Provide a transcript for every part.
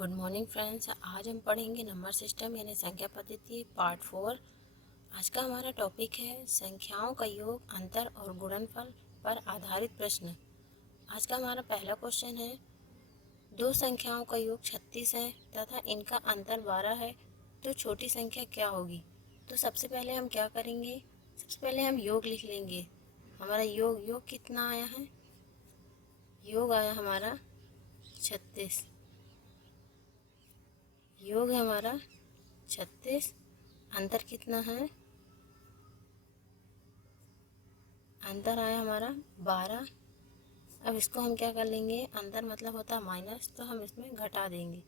Good morning friends. आज हम पढ़ेंगे नंबर सिस्टम यानी संख्या पद्धति पार्ट 4। आज का हमारा टॉपिक है संख्याओं का योग, अंतर और गुणनफल पर आधारित प्रश्न। आज का हमारा पहला क्वेश्चन है, दो संख्याओं का योग 36 है तथा इनका अंतर 12 है, तो छोटी संख्या क्या होगी। तो सबसे पहले हम क्या करेंगे, सबसे पहले हम योग लिख लेंगे। हमारा योग कितना आया है, योग आया हमारा 36। योग है हमारा 36। अंतर कितना है, अंतर आया हमारा 12। अब इसको हम क्या कर लेंगे, अंतर मतलब होता है माइनस, तो हम इसमें घटा देंगे।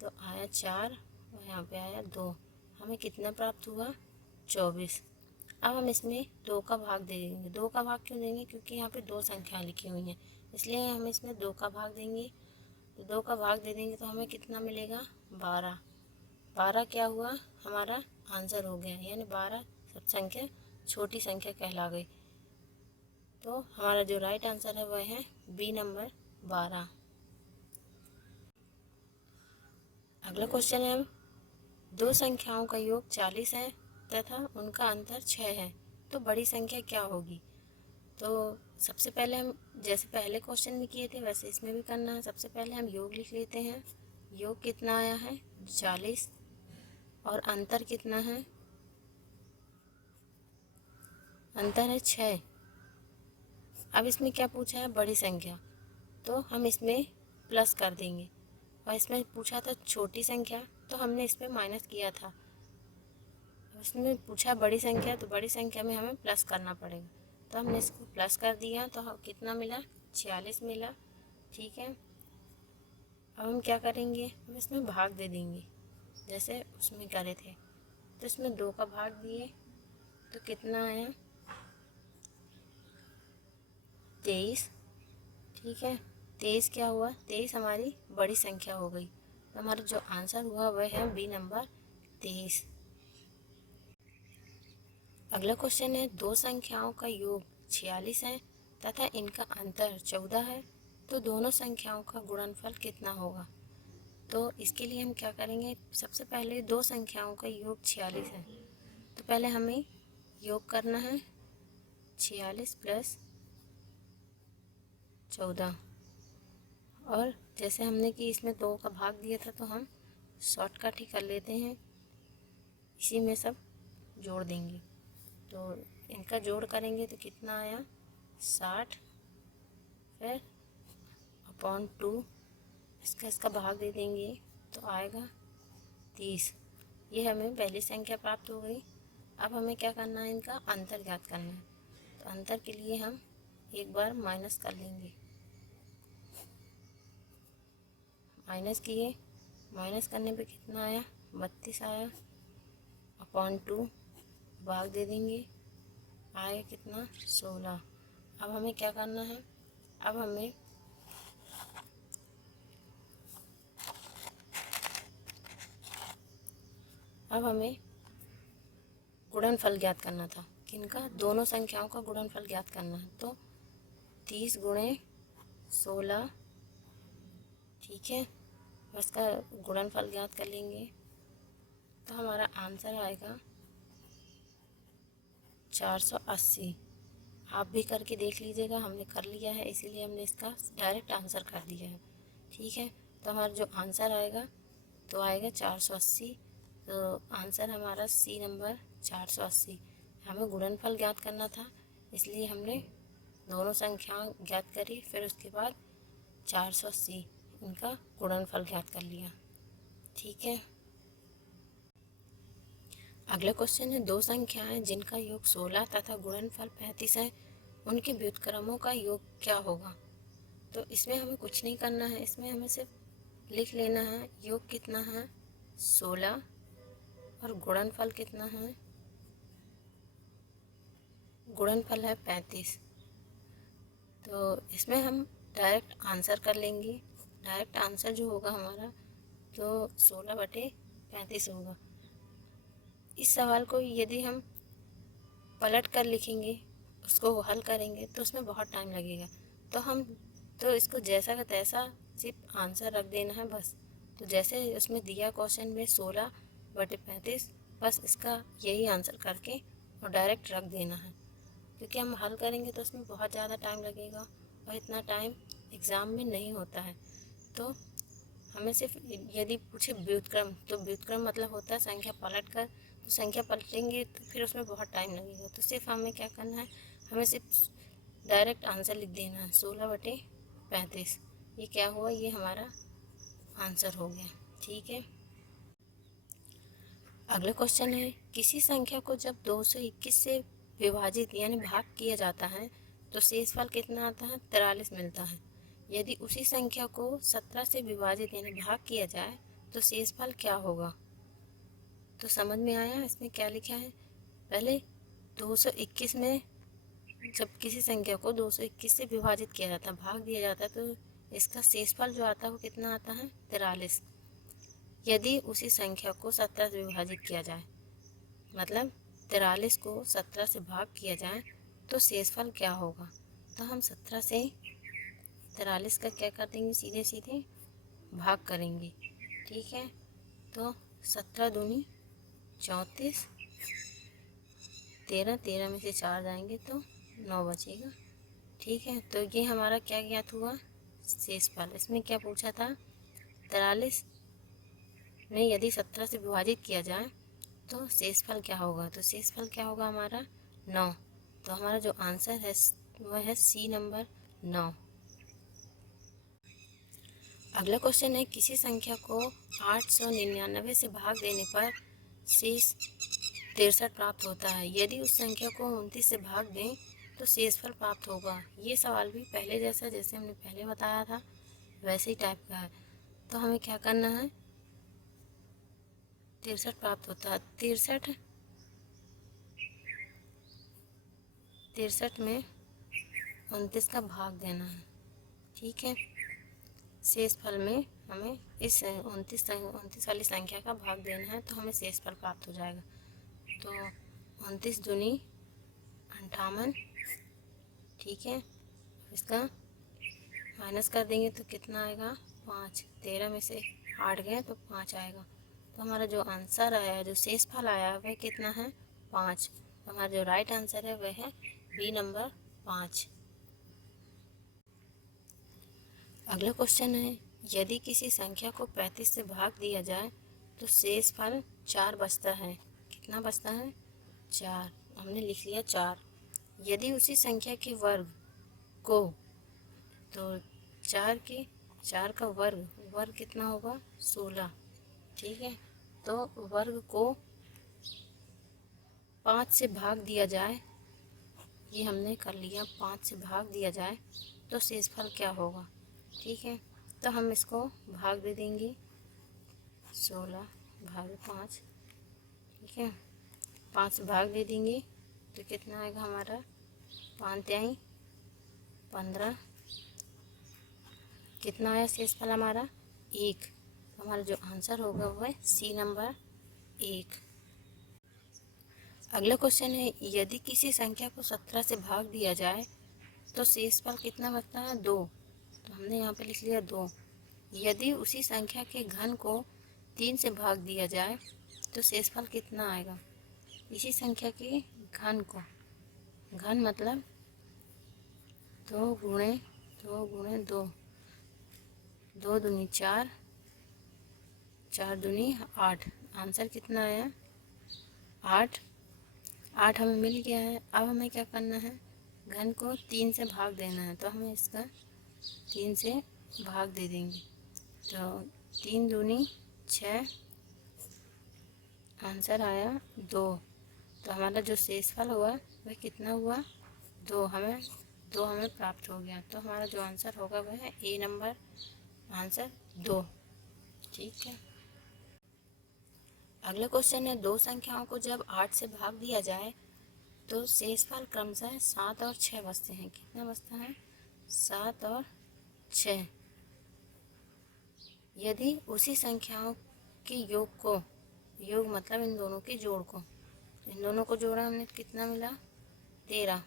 तो आया 4 और यहाँ पे आया 2। हमें कितना प्राप्त हुआ, 24। अब हम इसमें 2 का भाग दे देंगे। 2 का भाग क्यों देंगे, क्योंकि यहाँ पे 2 संख्या लिखी हुई हैं, इसलिए हम इसमें 2 का भाग देंगे। तो 2 का भाग दे देंगे तो हमें कितना मिलेगा, 12। 12 क्या हुआ, हमारा आंसर हो गया, यानी 12 सब संख्या छोटी संख्या कहला गई। तो हमारा जो राइट आंसर है वह है बी नंबर 12। अगला क्वेश्चन है, दो संख्याओं का योग 40 है तथा उनका अंतर 6 है, तो बड़ी संख्या क्या होगी। तो सबसे पहले हम जैसे पहले क्वेश्चन में किए थे वैसे इसमें भी करना है। सबसे पहले हम योग लिख लेते हैं। योग कितना आया है, 40 और अंतर कितना है, अंतर है 6। अब इसमें क्या पूछा है, बड़ी संख्या, तो हम इसमें प्लस कर देंगे। और इसमें पूछा था छोटी संख्या, तो हमने इसमें माइनस किया था। इसमें पूछा बड़ी संख्या, तो बड़ी संख्या में हमें प्लस करना पड़ेगा। तो हमने इसको प्लस कर दिया, तो कितना मिला, 46 मिला। ठीक है, अब हम क्या करेंगे, हम इसमें भाग दे देंगे जैसे उसमें करे थे। तो इसमें 2 का भाग दिए तो कितना आया, 23। ठीक है, 23 क्या हुआ, 23 हमारी बड़ी संख्या हो गई। तो हमारा जो आंसर हुआ वह है बी नंबर 23। अगला क्वेश्चन है, दो संख्याओं का योग 46 है तथा इनका अंतर 14 है, तो दोनों संख्याओं का गुणनफल कितना होगा। तो इसके लिए हम क्या करेंगे, सबसे पहले दो संख्याओं का योग 46 है, तो पहले हमें योग करना है 46 प्लस 14। और जैसे हमने कि इसमें 2 का भाग दिया था, तो हम शॉर्टकट ही कर लेते हैं, इसी में सब जोड़ देंगे। तो इनका जोड़ करेंगे तो कितना आया, 60, फिर अपॉन 2, इसका भाग दे देंगे तो आएगा 30। ये हमें पहली संख्या प्राप्त हो गई। अब हमें क्या करना है, इनका अंतर ज्ञात करना है। तो अंतर के लिए हम एक बार माइनस कर लेंगे। माइनस किए, माइनस करने पे कितना आया, 32 आया। अपॉन 2 भाग दे देंगे, आए कितना, 16। अब हमें क्या करना है, अब हमें गुणनफल ज्ञात करना था। किनका, दोनों संख्याओं का गुणनफल ज्ञात करना है। तो 30 गुणे 16, ठीक है, उसका गुणनफल ज्ञात कर लेंगे तो हमारा आंसर आएगा 480। आप भी करके देख लीजिएगा, हमने कर लिया है इसीलिए हमने इसका डायरेक्ट आंसर कर दिया है। ठीक है, तो हमारा जो आंसर आएगा तो आएगा 480। तो आंसर हमारा सी नंबर 480। हमें गुणनफल ज्ञात करना था, इसलिए हमने दोनों संख्याएं ज्ञात करी, फिर उसके बाद 480 इनका गुणनफल ज्ञात कर लिया। ठीक है, अगला क्वेश्चन है, दो संख्याएं जिनका योग 16 तथा गुणनफल 35 है, उनके व्युत्क्रमों का योग क्या होगा। तो इसमें हमें कुछ नहीं करना है, इसमें हमें सिर्फ लिख लेना है योग कितना है 16 और गुणनफल कितना है, गुणनफल है 35। तो इसमें हम डायरेक्ट आंसर कर लेंगे। डायरेक्ट आंसर जो होगा हमारा तो 16/35 होगा। इस सवाल को यदि हम पलट कर लिखेंगे, उसको हल करेंगे तो उसमें बहुत टाइम लगेगा। तो इसको जैसा का तैसा सिर्फ आंसर रख देना है बस। तो जैसे उसमें दिया क्वेश्चन में 16/35, बस इसका यही आंसर करके और डायरेक्ट रख देना है, क्योंकि हम हल करेंगे तो उसमें बहुत ज़्यादा टाइम लगेगा और इतना टाइम एग्ज़ाम में नहीं होता है। तो हमें सिर्फ यदि पूछे व्युत्क्रम, तो व्युत्क्रम मतलब होता है संख्या पलट कर, तो संख्या पलटेंगे तो फिर उसमें बहुत टाइम लगेगा। तो सिर्फ हमें क्या करना है, हमें सिर्फ डायरेक्ट आंसर लिख देना है 16/35। ये क्या हुआ, ये हमारा आंसर हो गया। ठीक है, अगला क्वेश्चन है, किसी संख्या को जब 221 से विभाजित यानी भाग किया जाता है तो शेषफल कितना आता है, 43 मिलता है। यदि उसी संख्या को 17 से विभाजित यानी भाग किया जाए तो शेषफल क्या होगा। तो समझ में आया इसमें क्या लिखा है। पहले 221 में जब किसी संख्या को 221 से विभाजित किया जाता है, भाग दिया जाता है, तो इसका शेषफल जो आता है वो कितना आता है, 43। यदि उसी संख्या को 17 से विभाजित किया जाए, मतलब 43 को 17 से भाग किया जाए तो शेषफल क्या होगा। तो हम 17 से 43 का क्या कर देंगे, सीधे सीधे भाग करेंगे। ठीक है, तो 17 दूनी 34, 13 में से 4 जाएंगे तो 9 बचेगा। ठीक है, तो ये हमारा क्या ज्ञात हुआ, शेषफल। इसमें क्या पूछा था, 43 में यदि 17 से विभाजित किया जाए तो शेषफल क्या होगा। तो शेषफल क्या होगा हमारा, 9। तो हमारा जो आंसर है वह है सी नंबर 9। अगला क्वेश्चन है, किसी संख्या को 899 से भाग देने पर शेष 63 प्राप्त होता है। यदि उस संख्या को 29 से भाग दें तो शेषफल प्राप्त होगा। ये सवाल भी पहले जैसा, जैसे हमने पहले बताया था वैसे ही टाइप का है। तो हमें क्या करना है, 63 प्राप्त होता है। 63 में 29 का भाग देना है। ठीक है, शेषफल में हमें इस 29 वाली संख्या का भाग देना है, तो हमें शेषफल प्राप्त हो जाएगा। तो 29 दूनी 58। ठीक है, इसका माइनस कर देंगे तो कितना आएगा, 5। 13 में से 8 गए तो 5 आएगा। तो हमारा जो आंसर आया, जो शेषफल आया वह कितना है, 5। तो हमारा जो राइट आंसर है वह है बी नंबर 5। अगला क्वेश्चन है, यदि किसी संख्या को 35 से भाग दिया जाए तो शेषफल 4 बचता है। कितना बचता है, 4। हमने लिख लिया 4। यदि उसी संख्या के वर्ग को, तो 4 का वर्ग कितना होगा, 16। ठीक है, तो वर्ग को 5 से भाग दिया जाए, ये हमने कर लिया, 5 से भाग दिया जाए तो शेषफल क्या होगा। ठीक है, तो हम इसको भाग दे देंगे, 16/5। ठीक है, 5 से भाग दे देंगे तो कितना आएगा हमारा, 5 तिहाई 15। कितना आया शेषफल हमारा, 1। तो हमारा जो आंसर होगा वह सी नंबर 1। अगला क्वेश्चन है, यदि किसी संख्या को 17 से भाग दिया जाए तो शेषफल कितना बचता है, 2। तो हमने यहाँ पे लिख लिया 2। यदि उसी संख्या के घन को 3 से भाग दिया जाए तो शेषफल कितना आएगा। इसी संख्या के घन को, घन मतलब 2 गुणे 2 गुणे 2, 2 दूनी 4, 4 दूनी 8। आंसर कितना आया, 8। 8 हमें मिल गया है। अब हमें क्या करना है, घन को 3 से भाग देना है, तो हमें इसका 3 से भाग दे देंगे। तो 3 दूनी 6, आंसर आया 2। तो हमारा जो शेषफल हुआ वह कितना हुआ, 2 हमें प्राप्त हो गया। तो हमारा जो आंसर होगा वह है ए नंबर, आंसर 2। ठीक है, अगला क्वेश्चन है, दो संख्याओं को जब 8 से भाग दिया जाए तो शेषफल क्रमशः 7 और 6 बचते हैं। कितना बचता है, 7 और 6। यदि उसी संख्याओं के योग को, योग मतलब इन दोनों के जोड़ को, इन दोनों को जोड़ा हमने, कितना मिला, 13।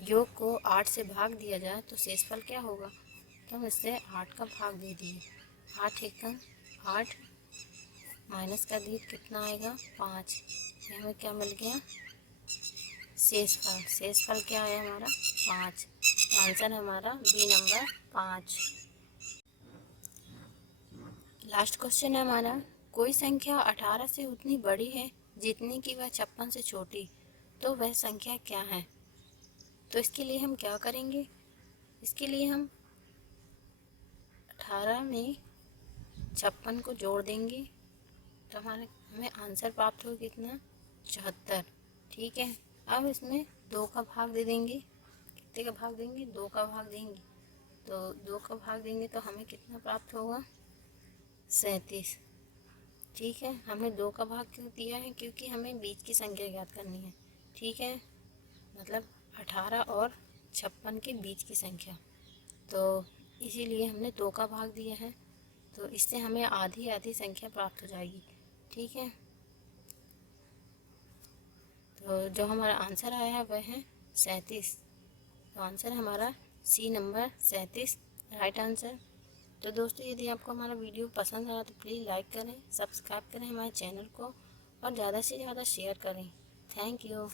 योग को 8 से भाग दिया जाए तो शेषफल क्या होगा। तो हम इससे 8 का भाग दे दिए। 8 एकम 8 माइनस कर दिए, कितना आएगा 5। ये हमें क्या मिल गया, शेषफल। शेषफल क्या आया हमारा 5। आंसर हमारा बी नंबर 5। लास्ट क्वेश्चन है हमारा, कोई संख्या 18 से उतनी बड़ी है जितनी कि वह 56 से छोटी, तो वह संख्या क्या है। तो इसके लिए हम क्या करेंगे, इसके लिए हम 18 में 56 को जोड़ देंगे तो हमें आंसर प्राप्त होगा कितना 74। ठीक है, अब इसमें 2 का भाग दे देंगे। कितने का भाग देंगे, 2 का भाग देंगे। तो 2 का भाग देंगे तो हमें कितना प्राप्त होगा 37। ठीक है, हमने 2 का भाग क्यों दिया है, क्योंकि हमें बीच की संख्या ज्ञात करनी है। ठीक है, मतलब 18 और 56 के बीच की संख्या, तो इसीलिए हमने 2 का भाग दिया है। तो इससे हमें आधी आधी संख्या प्राप्त हो जाएगी। ठीक है, तो जो हमारा आंसर आया है वह है 37। तो आंसर हमारा सी नंबर 37 राइट आंसर। तो दोस्तों, यदि आपको हमारा वीडियो पसंद आया तो प्लीज़ लाइक करें, सब्सक्राइब करें हमारे चैनल को और ज़्यादा से ज़्यादा शेयर करें। Thank you.